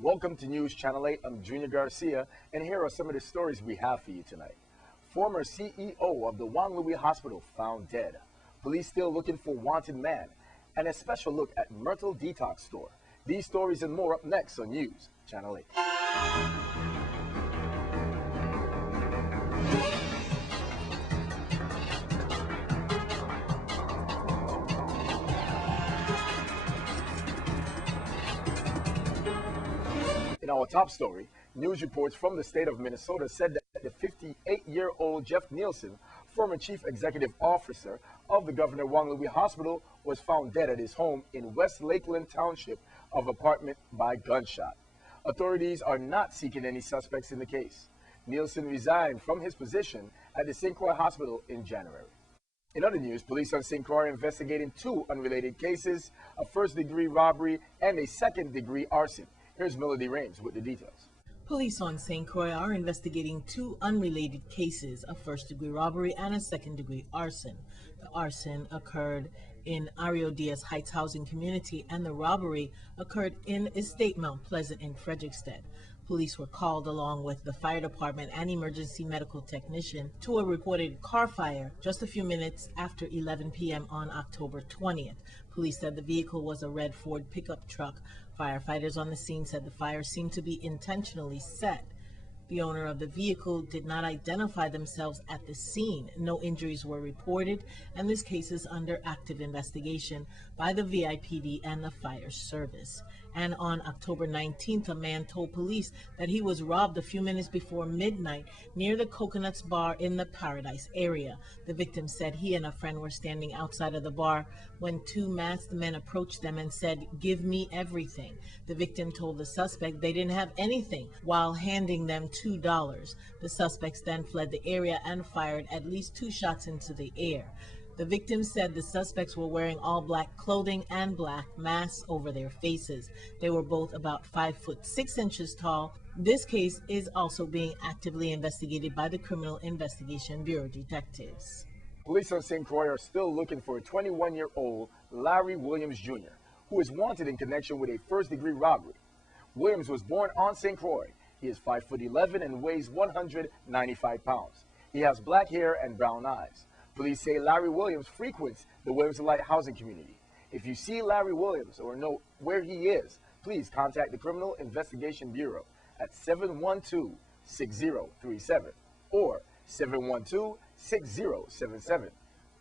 Welcome to News Channel 8. I'm Junior Garcia, and here are some of the stories we have for you tonight. Former CEO of the Juan Louis Hospital found dead. Police still looking for wanted man. And a special look at Myrtle Detox Store. These stories and more up next on News Channel 8. In our top story, news reports from the state of Minnesota said that the 58-year-old Jeff Nielsen, former chief executive officer of the Governor Juan Louis Hospital, was found dead at his home in West Lakeland Township of apartment by gunshot. Authorities are not seeking any suspects in the case. Nielsen resigned from his position at the ST.CROIX Hospital in January. In other news, police on St. Croix are investigating two unrelated cases, a first-degree robbery and a second-degree arson. Here's Melody Rames with the details. Police on St. Croix are investigating two unrelated cases, a first-degree robbery and a second-degree arson. The arson occurred in Ario Diaz Heights housing community, and the robbery occurred in Estate Mount Pleasant in Frederickstead. Police were called along with the fire department and emergency medical technician to a reported car fire just a few minutes after 11 p.m. on October 20th. Police said the vehicle was a red Ford pickup truck. Firefighters on the scene said the fire seemed to be intentionally set. The owner of the vehicle did not identify themselves at the scene. No injuries were reported, and this case is under active investigation by the VIPD and the fire service. And on October 19th, a man told police that he was robbed a few minutes before midnight near the Coconuts Bar in the Paradise area. The victim said he and a friend were standing outside of the bar when two masked men approached them and said, "Give me everything." The victim told the suspect they didn't have anything while handing them $2. The suspects then fled the area and fired at least 2 shots into the air. The victim said the suspects were wearing all black clothing and black masks over their faces. They were both about 5'6" tall. This case is also being actively investigated by the Criminal Investigation Bureau detectives. Police on St. Croix are still looking for a 21-year-old Larry Williams Jr., who is wanted in connection with a first-degree robbery. Williams was born on St. Croix. He is 5'11" and weighs 195 pounds. He has black hair and brown eyes. Police say Larry Williams frequents the Williams Light housing community. If you see Larry Williams or know where he is, please contact the Criminal Investigation Bureau at 712-6037 or 712-6077.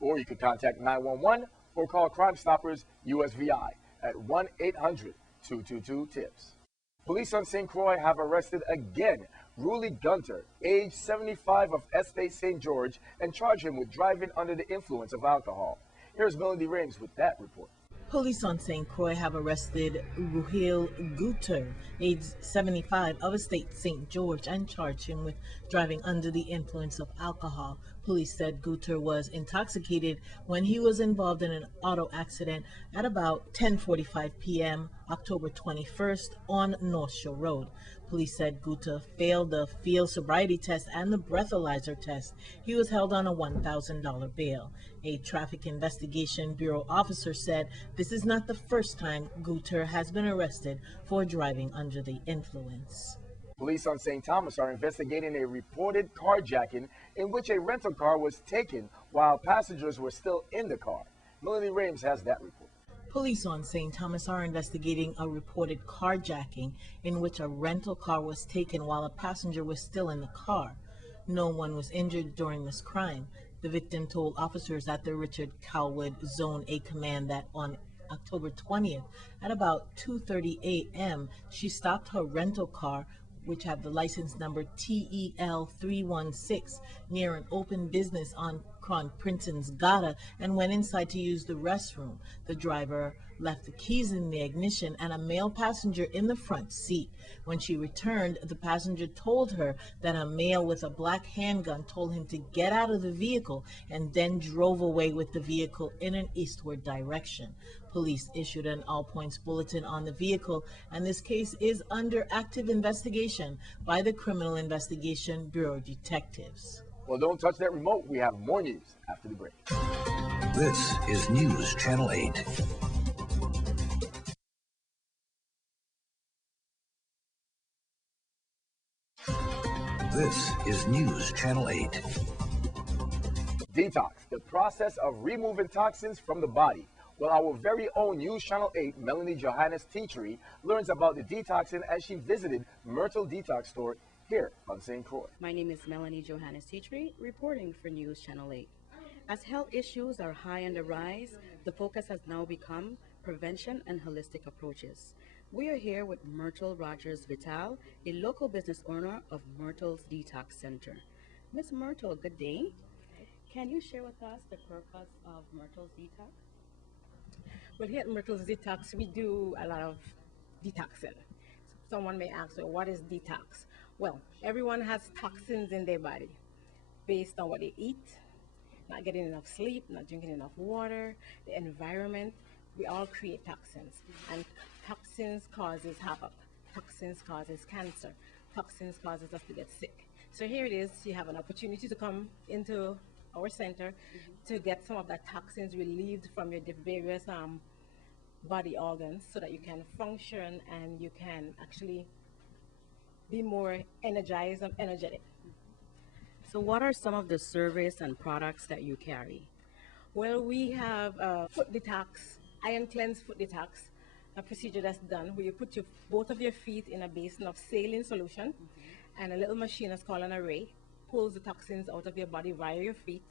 Or you could contact 911 or call Crime Stoppers USVI at 1-800-222-TIPS. Police on St. Croix have arrested again Ruli Gunter, age 75 of Estate St. George, and charged him with driving under the influence of alcohol. Here's Melody Rames with that report. Police on St. Croix have arrested Ruhil Guter, age 75 of Estate St. George, and charged him with driving under the influence of alcohol. Police said Guter was intoxicated when he was involved in an auto accident at about 10:45 p.m. October 21st on North Shore Road. Police said Guter failed the field sobriety test and the breathalyzer test. He was held on a $1,000 bail. A Traffic Investigation Bureau officer said this is not the first time Guter has been arrested for driving under the influence. Police on St. Thomas are investigating a reported carjacking in which a rental car was taken while passengers were still in the car. Melanie Rames has that report. Police on St. Thomas are investigating a reported carjacking in which a rental car was taken while a passenger was still in the car. No one was injured during this crime. The victim told officers at the Richard Calwood Zone A Command that on October 20th at about 2:30 a.m. she stopped her rental car, which had the license number TEL 316, near an open business on Princeton's Gata, and went inside to use the restroom. The driver left the keys in the ignition and a male passenger in the front seat. When she returned, the passenger told her that a male with a black handgun told him to get out of the vehicle and then drove away with the vehicle in an eastward direction. Police issued an all-points bulletin on the vehicle, and this case is under active investigation by the Criminal Investigation Bureau detectives. Well, don't touch that remote. We have more news after the break. This is News Channel 8. This is News Channel 8. Detox, the process of removing toxins from the body. Well, our very own News Channel 8, Melanie Johannes Teachery, learns about the detoxing as she visited Myrtle Detox Store here on St. Croix. My name is Melanie Johannes Teachery, reporting for News Channel 8. As health issues are high on the rise, the focus has now become prevention and holistic approaches. We are here with Myrtle Rogers Vital, a local business owner of Myrtle's Detox Center. Miss Myrtle, good day. Can you share with us the purpose of Myrtle's Detox? Well, here at Myrtle's Detox, we do a lot of detoxing. Someone may ask, well, what is detox? Well, everyone has toxins in their body based on what they eat, not getting enough sleep, not drinking enough water, the environment. We all create toxins, and toxins causes havoc. Toxins causes cancer. Toxins causes us to get sick. So here it is, you have an opportunity to come into our center to get some of that toxins relieved from your various body organs so that you can function and you can actually be more energized and energetic. So what are some of the service and products that you carry? Well, we have foot detox, iron cleanse foot detox, a procedure that's done where you put both of your feet in a basin of saline solution, and a little machine that's called an array pulls the toxins out of your body via your feet.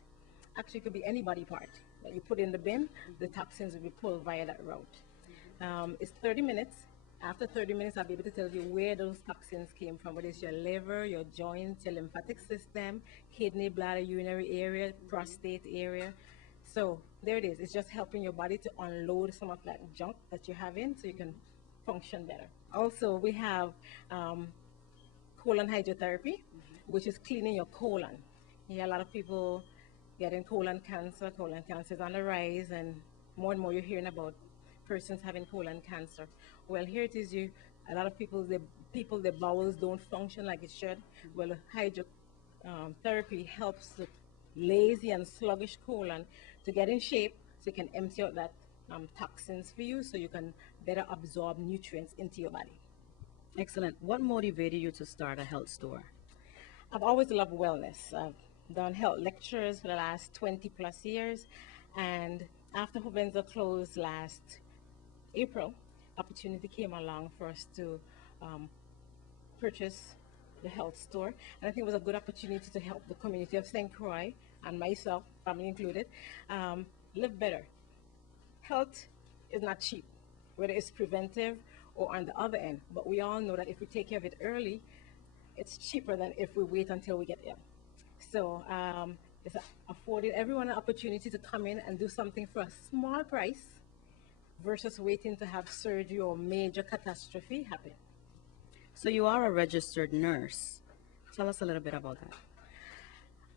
Actually, it could be any body part that you put in the bin, the toxins will be pulled via that route. It's 30 minutes. After 30 minutes, I'll be able to tell you where those toxins came from, whether it's your liver, your joints, your lymphatic system, kidney, bladder, urinary area, prostate area. So there it is. It's just helping your body to unload some of that junk that you're having so you can function better. Also, we have colon hydrotherapy, which is cleaning your colon. You hear a lot of people getting colon cancer. Colon cancer is on the rise, and more you're hearing about persons having colon cancer. Well, here it is. A lot of people, their bowels don't function like it should. Well, hydrotherapy helps the lazy and sluggish colon to get in shape so you can empty out that toxins for you so you can better absorb nutrients into your body. Excellent. What motivated you to start a health store? I've always loved wellness. I've done health lectures for the last 20 plus years, and after Hovenza closed last April, opportunity came along for us to purchase the health store, and I think it was a good opportunity to help the community of St. Croix and myself, family included, live better. Health is not cheap, whether it's preventive or on the other end, but we all know that if we take care of it early, it's cheaper than if we wait until we get ill. So it's affording everyone an opportunity to come in and do something for a small price versus waiting to have surgery or major catastrophe happen. So you are a registered nurse. Tell us a little bit about that.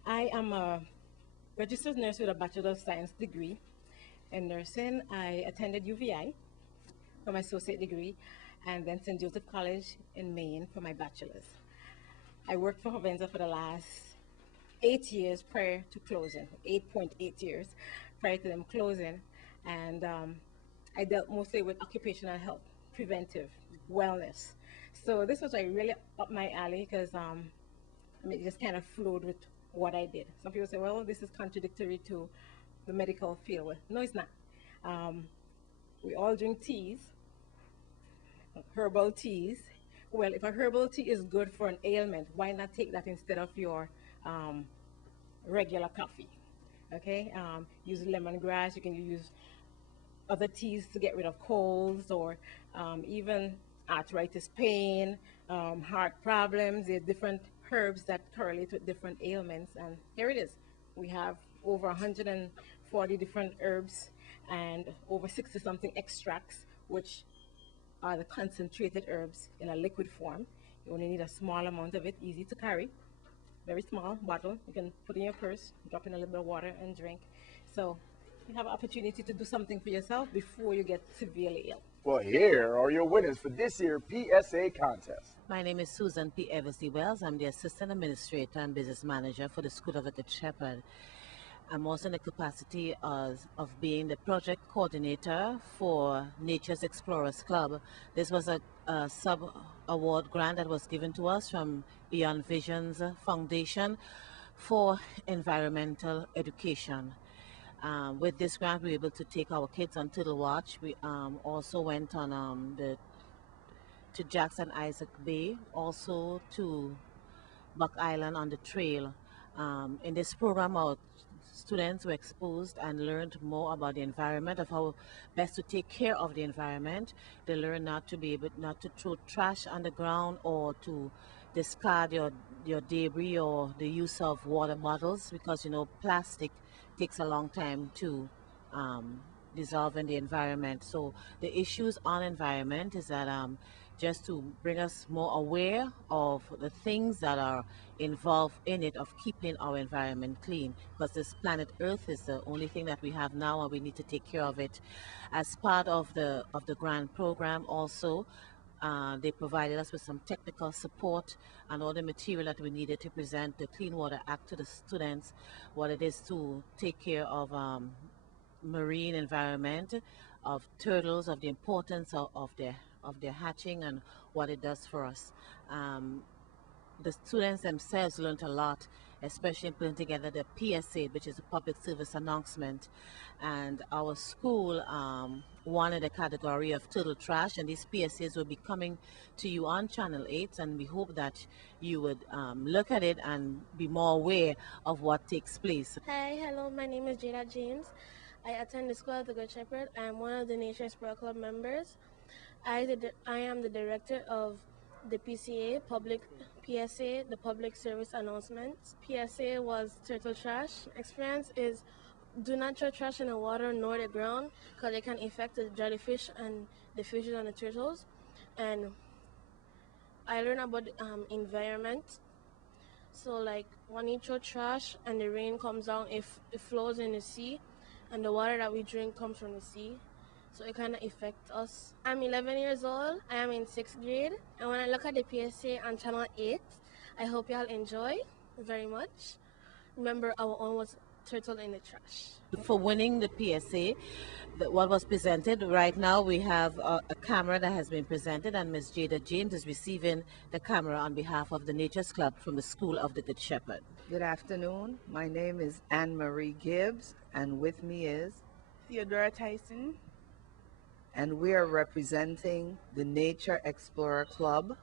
I am a registered nurse with a Bachelor of Science degree in nursing. I attended UVI for my associate degree, and then St. Joseph College in Maine for my bachelor's. I worked for Hovenza for the last 8 years prior to closing, 8.8 years prior to them closing, and I dealt mostly with occupational health, preventive, wellness. So this was like really up my alley because it just kind of flowed with what I did. Some people say, well, this is contradictory to the medical field. Well, no, it's not. We all drink teas, herbal teas. Well, if a herbal tea is good for an ailment, why not take that instead of your regular coffee? Okay, use lemongrass. You can use other teas to get rid of colds or even arthritis pain, heart problems. There are different herbs that correlate with different ailments, and here it is. We have over 140 different herbs and over 60 something extracts, which are the concentrated herbs in a liquid form. You only need a small amount of it, easy to carry, very small bottle. You can put in your purse, drop in a little bit of water and drink. So you have an opportunity to do something for yourself before you get severely ill. Well, here are your winners for this year's PSA contest. My name is Susan P. Eversley Wells. I'm the Assistant Administrator and Business Manager for the School of the Good Shepherd. I'm also in the capacity of being the project coordinator for Nature's Explorers Club. This was a sub-award grant that was given to us from Beyond Visions Foundation for environmental education. With this grant, we were able to take our kids on Turtle Watch. We also went on to Jackson Isaac Bay, also to Buck Island on the trail. In this program, our students were exposed and learned more about the environment, of how best to take care of the environment. They learned not to throw trash on the ground or to discard your debris or the use of water bottles, because plastic takes a long time to dissolve in the environment. So the issues on environment is that just to bring us more aware of the things that are involved in it, of keeping our environment clean, because this planet Earth is the only thing that we have now, and we need to take care of it. As part of the grant program also, they provided us with some technical support and all the material that we needed to present the Clean Water Act to the students, what it is to take care of marine environment, of turtles, of the importance of their hatching and what it does for us. The students themselves learned a lot, especially in putting together the PSA, which is a public service announcement. And our school won in the category of turtle trash, and these PSAs will be coming to you on Channel 8, and we hope that you would look at it and be more aware of what takes place. Hi, hello, my name is Jada James. I attend the School of the Good Shepherd. I am one of the Nature Explorer Club members. I am the director of the PCA, PSA, the Public Service Announcements. PSA was turtle trash. Experience is do not throw trash in the water nor the ground, because it can affect the jellyfish and the fishes and the turtles. And I learned about environment. So like when you throw trash and the rain comes down, it flows in the sea, and the water that we drink comes from the sea. So it kind of affects us. I'm 11 years old. I am in 6th grade. And when I look at the PSA on Channel 8, I hope y'all enjoy very much. Remember, our own was turtle in the trash. For winning the PSA, what was presented, right now we have a camera that has been presented, and Ms. Jada James is receiving the camera on behalf of the Nature's Club from the School of the Good Shepherd. Good afternoon. My name is Anne-Marie Gibbs, and with me is Theodora Tyson. And we are representing the Nature Explorer Club.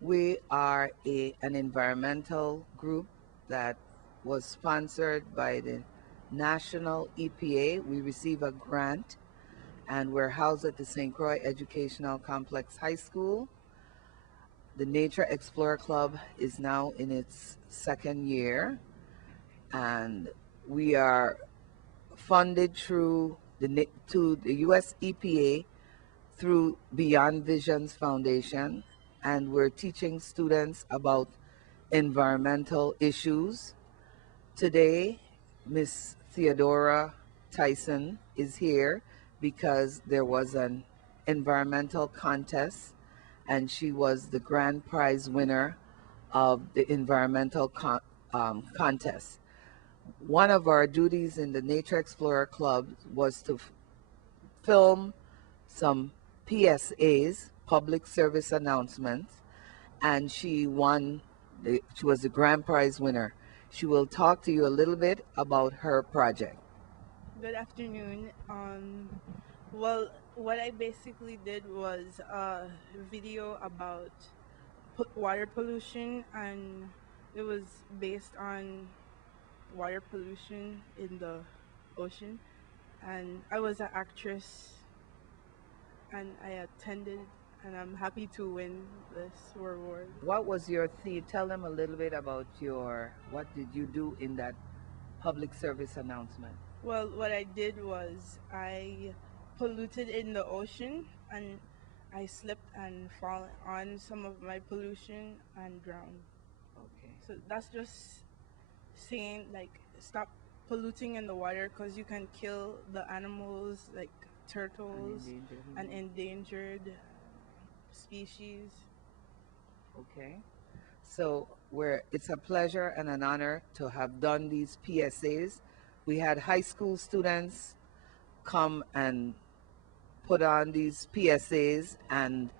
We are an environmental group that was sponsored by the National EPA. We receive a grant, and we're housed at the St.CROIX Educational Complex High School. The Nature Explorer Club is now in its 2nd year, and we are funded through to the U.S. EPA through Beyond Visions Foundation, and we're teaching students about environmental issues. Today, Miss Theodora Tyson is here because there was an environmental contest, and she was the grand prize winner of the environmental contest. One of our duties in the Nature Explorer Club was to film some PSAs, public service announcements, and she was the grand prize winner. She will talk to you a little bit about her project. Good afternoon. Well, what I basically did was a video about water pollution, and it was based on water pollution in the ocean. And I was an actress, and I attended, and I'm happy to win this award. What was your theme? Tell them a little bit about what did you do in that public service announcement? Well, what I did was I polluted in the ocean, and I slipped and fall on some of my pollution and drowned. Okay. So that's just saying, like, stop polluting in the water, because you can kill the animals like turtles and endangered species. Okay. So it's a pleasure and an honor to have done these PSAs. We had high school students come and put on these PSAs, and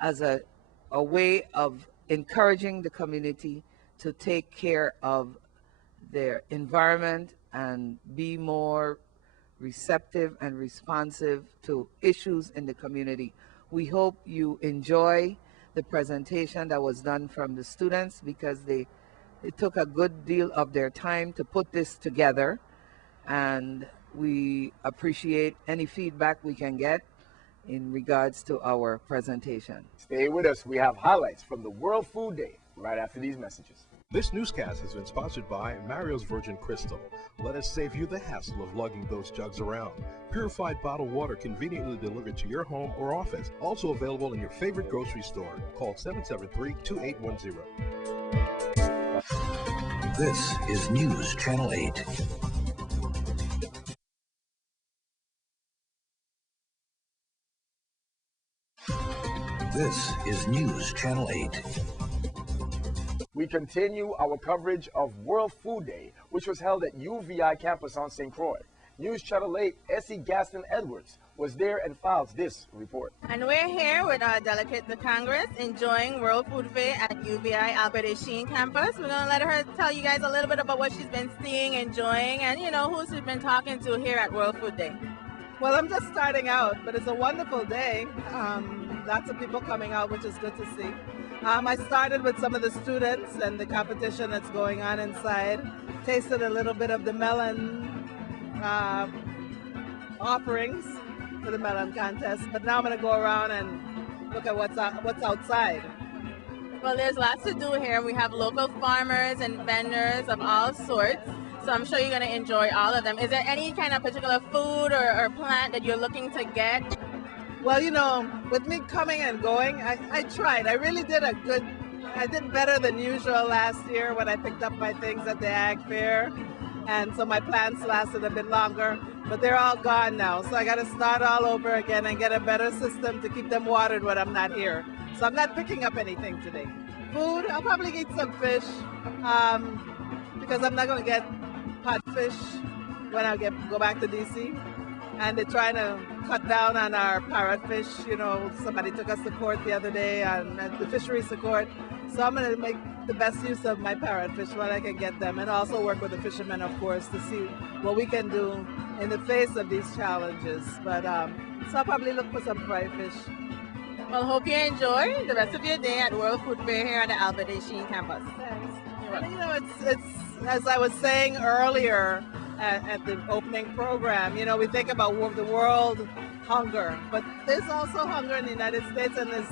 as a way of encouraging the community to take care of their environment and be more receptive and responsive to issues in the community. We hope you enjoy the presentation that was done from the students, because they took a good deal of their time to put this together, and we appreciate any feedback we can get in regards to our presentation. Stay with us. We have highlights from the World Food Day right after these messages. This newscast has been sponsored by Mario's Virgin Crystal. Let us save you the hassle of lugging those jugs around. Purified bottled water conveniently delivered to your home or office. Also available in your favorite grocery store. Call 773-2810. This is News Channel 8. This is News Channel 8. We continue our coverage of World Food Day, which was held at UVI campus on St. Croix. News Channel 8, Essie Gaston Edwards was there and files this report. And we're here with our delegate to Congress enjoying World Food Day at UVI Albert Sheen campus. We're going to let her tell you guys a little bit about what she's been seeing, enjoying, and who she's been talking to here at World Food Day. Well, I'm just starting out, but it's a wonderful day. Lots of people coming out, which is good to see. I started with some of the students and the competition that's going on inside. Tasted a little bit of the melon offerings for the melon contest, but now I'm going to go around and look at what's outside. Well, there's lots to do here. We have local farmers and vendors of all sorts, so I'm sure you're going to enjoy all of them. Is there any kind of particular food or plant that you're looking to get? Well, with me coming and going, I tried. I really did I did better than usual last year when I picked up my things at the Ag Fair. And so my plants lasted a bit longer, but they're all gone now. So I got to start all over again and get a better system to keep them watered when I'm not here. So I'm not picking up anything today. Food, I'll probably eat some fish because I'm not going to get pot fish when I go back to DC. And they're trying to cut down on our parrotfish. Somebody took us to court the other day and the fisheries to court. So I'm going to make the best use of my parrotfish while I can get them, and also work with the fishermen, of course, to see what we can do in the face of these challenges. But so I'll probably look for some fried fish. Well, hope you enjoy the rest of your day at World Food Fair here on the Albert Sheen campus. Thanks. It's as I was saying earlier at the opening program, we think about the world hunger, but there's also hunger in the United States, and there's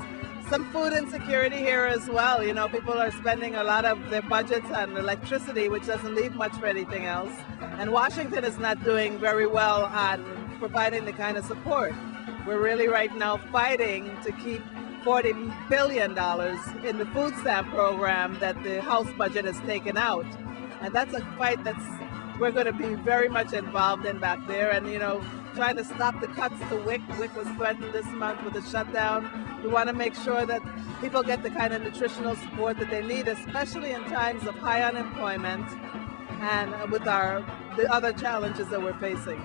some food insecurity here as well. People are spending a lot of their budgets on electricity, which doesn't leave much for anything else. And Washington is not doing very well on providing the kind of support. We're really right now fighting to keep $40 billion in the food stamp program that the House budget has taken out. And that's a fight we're going to be very much involved in back there, and trying to stop the cuts to WIC. WIC was threatened this month with a shutdown. We want to make sure that people get the kind of nutritional support that they need, especially in times of high unemployment and with the other challenges that we're facing.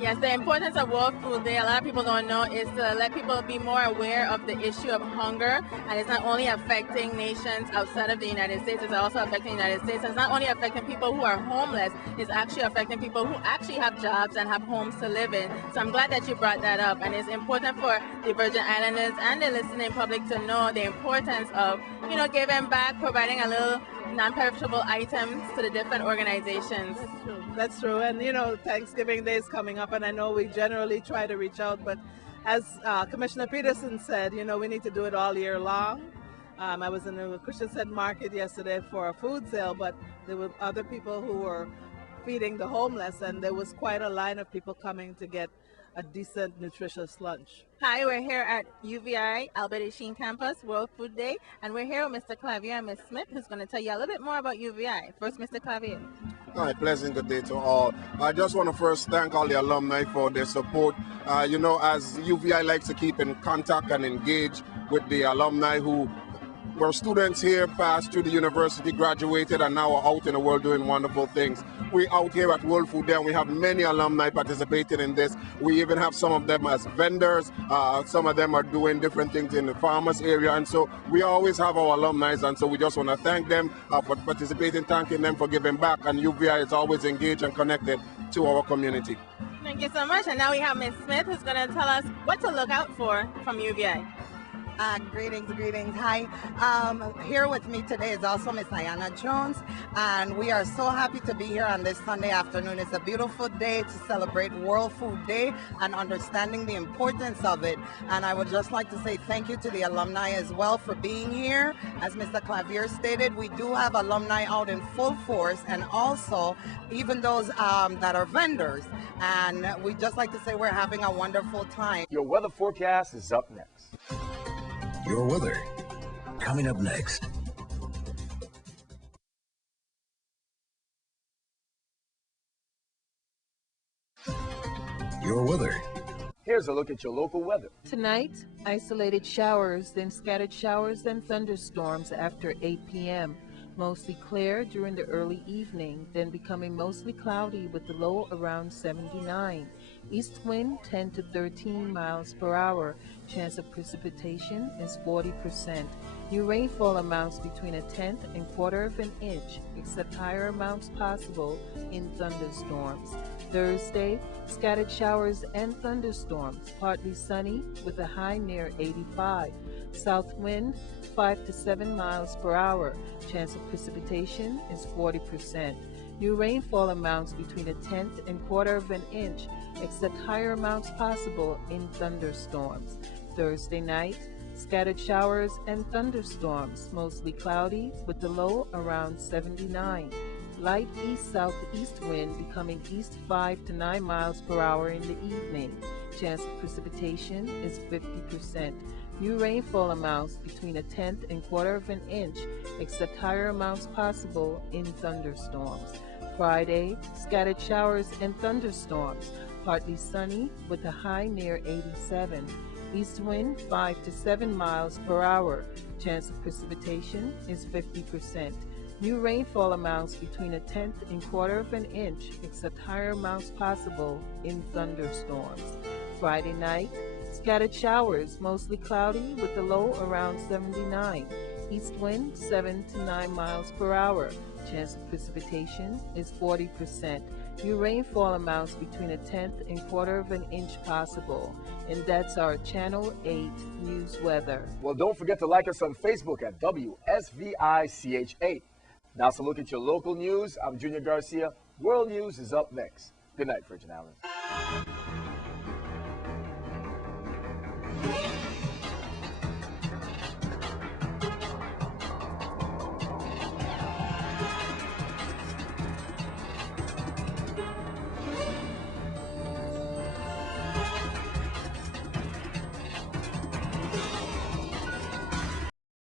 Yes, the importance of World Food Day, a lot of people don't know, is to let people be more aware of the issue of hunger. And it's not only affecting nations outside of the United States, it's also affecting the United States. It's not only affecting people who are homeless, it's actually affecting people who actually have jobs and have homes to live in. So I'm glad that you brought that up. And it's important for the Virgin Islanders and the listening public to know the importance of, giving back, providing a little non-perishable items to the different organizations. That's true. And Thanksgiving Day is coming up, and I know we generally try to reach out, but as Commissioner Peterson said, we need to do it all year long. I was in the Christian Center Market yesterday for a food sale, but there were other people who were feeding the homeless, and there was quite a line of people coming to get a decent, nutritious lunch. Hi, we're here at UVI Albert Sheen campus, World Food Day, and we're here with Mr. Clavier and Ms. Smith, who's going to tell you a little bit more about UVI. First, Mr. Clavier. Hi, pleasant good day to all. I just want to first thank all the alumni for their support. As UVI likes to keep in contact and engage with the alumni who where students here passed through the university, graduated, and now are out in the world doing wonderful things. We out here at World Food Day, and we have many alumni participating in this. We even have some of them as vendors. Some of them are doing different things in the farmers area, and so we always have our alumni, and so we just want to thank them for participating, thanking them for giving back, and UVI is always engaged and connected to our community. Thank you so much. And now we have Ms. Smith, who's going to tell us what to look out for from UVI. Greetings. Hi. Here with me today is also Miss Ayana Jones, and we are so happy to be here on this Sunday afternoon. It's a beautiful day to celebrate World Food Day and understanding the importance of it. And I would just like to say thank you to the alumni as well for being here. As Mr. Clavier stated, we do have alumni out in full force, and also even those that are vendors. And we'd just like to say we're having a wonderful time. Your weather forecast is up next. Your weather, coming up next. Your weather. Here's a look at your local weather. Tonight, isolated showers, then scattered showers and thunderstorms after 8 p.m. Mostly clear during the early evening, then becoming mostly cloudy with the low around 79. East wind 10 to 13 miles per hour. Chance of precipitation is 40%. New rainfall amounts between a tenth and quarter of an inch, except higher amounts possible in thunderstorms. Thursday, scattered showers and thunderstorms, partly sunny with a high near 85. South wind 5 to 7 miles per hour. Chance of precipitation is 40%. New rainfall amounts between a tenth and quarter of an inch, except higher amounts possible in thunderstorms. Thursday night, scattered showers and thunderstorms, mostly cloudy with the low around 79. Light east-southeast wind becoming east 5 to 9 miles per hour in the evening. Chance of precipitation is 50%. New rainfall amounts between a tenth and quarter of an inch, except higher amounts possible in thunderstorms. Friday, scattered showers and thunderstorms, partly sunny with a high near 87. East wind 5 to 7 miles per hour. Chance of precipitation is 50%. New rainfall amounts between a tenth and quarter of an inch, except higher amounts possible in thunderstorms. Friday night, scattered showers, mostly cloudy with a low around 79. East wind 7 to 9 miles per hour. Chance of precipitation is 40%. New rainfall amounts between a tenth and quarter of an inch possible. And that's our Channel 8 News Weather. Well, don't forget to like us on Facebook at WSVICH8. Now, so look at your local news. I'm Junior Garcia. World News is up next. Good night, Virgin Islands.